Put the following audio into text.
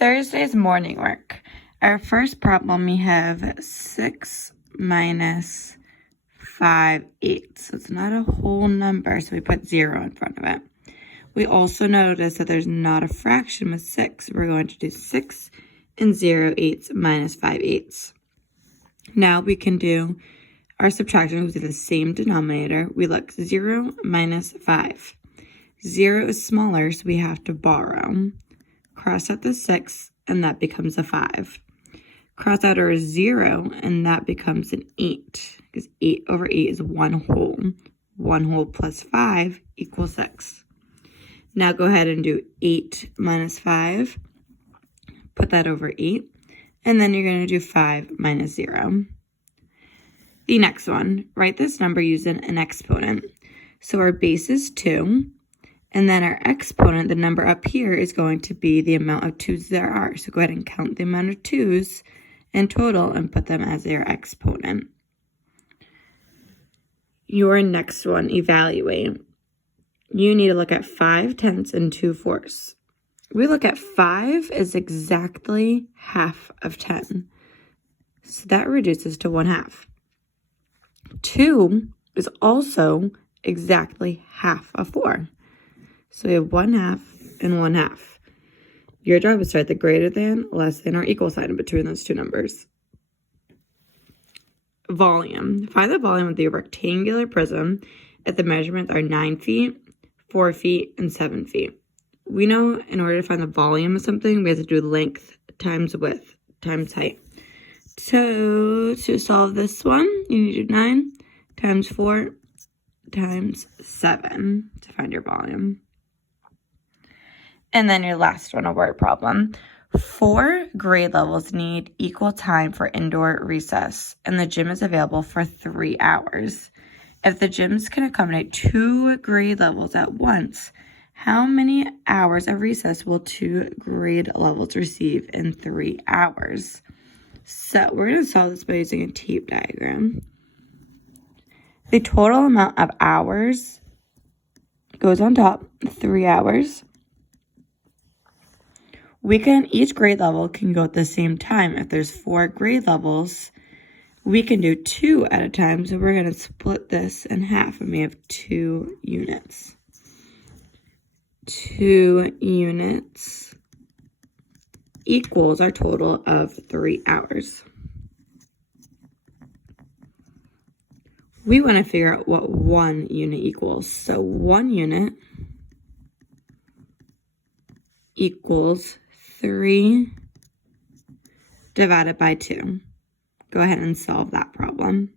Thursday's morning work. Our first problem, we have 6 minus 5/8. So it's not a whole number, so we put 0 in front of it. We also notice that there's not a fraction with 6. We're going to do 6 and 0/8 minus 5/8. Now we can do our subtraction with the same denominator. We look 0 minus 5. 0 is smaller, so we have to borrow. Cross out the 6, and that becomes a 5. Cross out our 0, and that becomes an 8, because 8 over 8 is 1 whole. 1 whole plus 5 equals 6. Now go ahead and do 8 minus 5. Put that over 8, and then you're going to do 5 minus 0. The next one, write this number using an exponent. So our base is 2. And then our exponent, the number up here, is going to be the amount of 2's there are. So go ahead and count the amount of 2's in total and put them as your exponent. Your next one, evaluate. You need to look at 5/10 and 2/4. We look at 5 is exactly half of 10. So that reduces to 1/2. 2 is also exactly half of 4. So we have 1/2 and 1/2. Your job is to write the greater than, less than, or equal sign between those two numbers. Volume. Find the volume of the rectangular prism if the measurements are 9 feet, 4 feet, and 7 feet. We know in order to find the volume of something, we have to do length times width times height. So to solve this one, you need to do 9 times 4 times 7 to find your volume. And then your last one, a word problem. 4 grade levels need equal time for indoor recess, and the gym is available for 3 hours. If the gyms can accommodate 2 grade levels at once, how many hours of recess will 2 grade levels receive in 3 hours? So we're going to solve this by using a tape diagram. The total amount of hours goes on top, 3 hours. Each grade level can go at the same time. If there's 4 grade levels, we can do 2 at a time. So we're going to split this in half, and we have 2 units. 2 units equals our total of 3 hours. We want to figure out what 1 unit equals. So 1 unit equals 3 divided by 2. Go ahead and solve that problem.